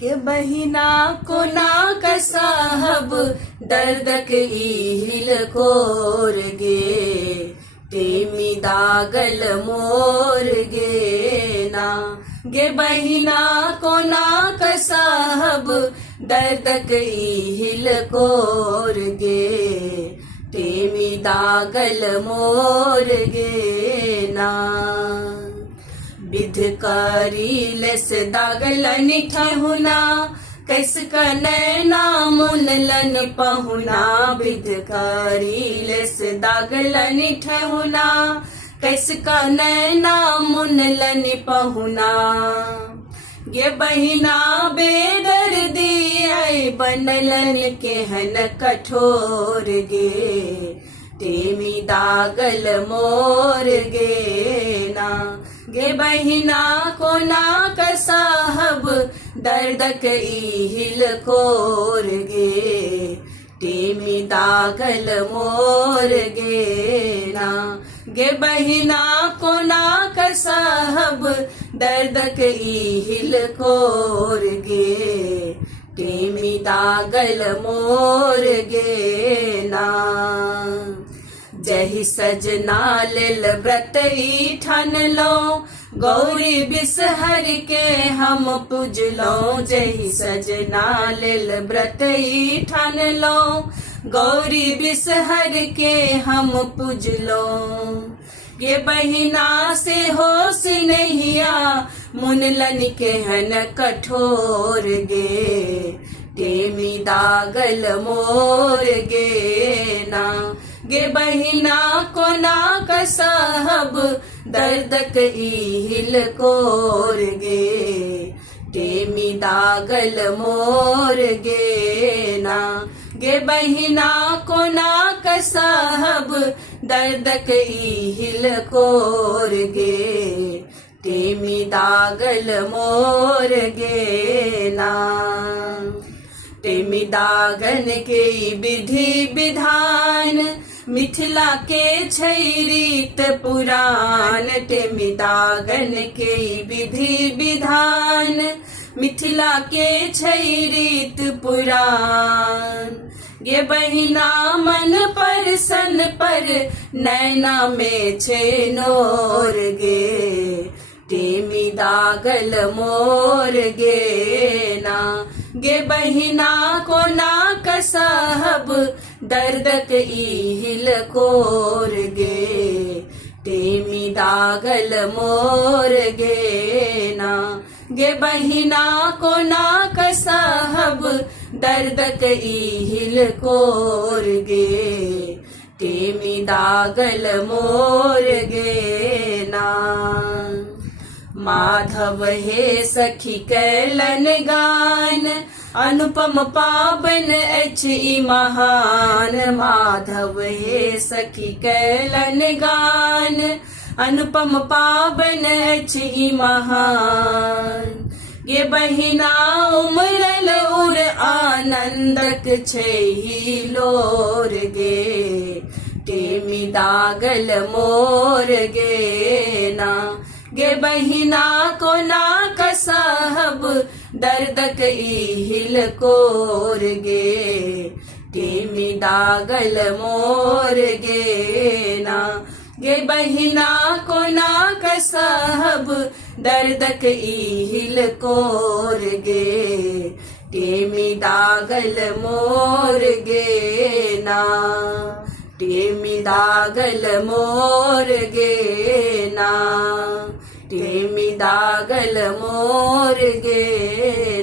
के बहिना को ना का साहब दर्दक हिल कोर गे टेमी दागल मोर गे ना गे बहिना को ना का साहब दर्दक हिल कोर गे टेमी दागल मोर गे ना बिधकारी लस दागलन ठहुना कैस कनैना मुनलन पहुना बिधकारी लस दागलन ठहुना कैस कनैना मुनलन पहुना गे बहिना बेदर दिए बनलन केहन कठोर गे टेमी दागल मोर गे ना गे बहिना को ना का साहब दर्दक हिल कोर गे टेमी दागल मोर गे ना गे बहिना को ना का साहब दर्दक हिल कोर गे टेमी दागल मोर गे ना जही सजना लेल व्रत ठान लो गौरी बिसहर के हम पूजलो जही सजना लेल व्रत ठान लो गौरी बिसहर के हम पूजलो ये बहिना से हो सिनहिया मुनलन केहन कठोर गे टेमी दागल मोर गे ना गे बहिना को ना का साहब दर्दक हिल कोर गे टेमी दागल मोर गे ना गे बहिना को ना का साहब दर्दक हिल कोर गे टेमी दागल मोर गे ना टेमी दागन के विधि विधान मिथिला के छै रीत पुराण टेमी दागन के विधि विधान मिथिला के छै रीत पुराण ये बहिना मन पर सन पर नैना में छे नोर गे टेमी दागल मोर गे ना गे बहिना को ना का साहब दर्दक हिल कोर गे टेमी दागल मोर गे ना गे बहिना को ना का साहब दर्दक हिल कोर गे टेमी दागल मोर गे ना माधव हे सखी कैलन गान अनुपम पावन अछि महान माधव हे सखी कैलन गान अनुपम पावन अछि महान ये बहिना उमरल उर आनंदक छै लोर गे टेमी दागल मोर गे ना गे बहिना को ना का साहब दर्दक हिल कोर गे टेमी दागल मोर गे ना गे बहिना को ना का साहब दर्दक हिल कोर गे टेमी दागल मोर गे ना टेमी दागल मोर गे ना टेमी दागल मोर गे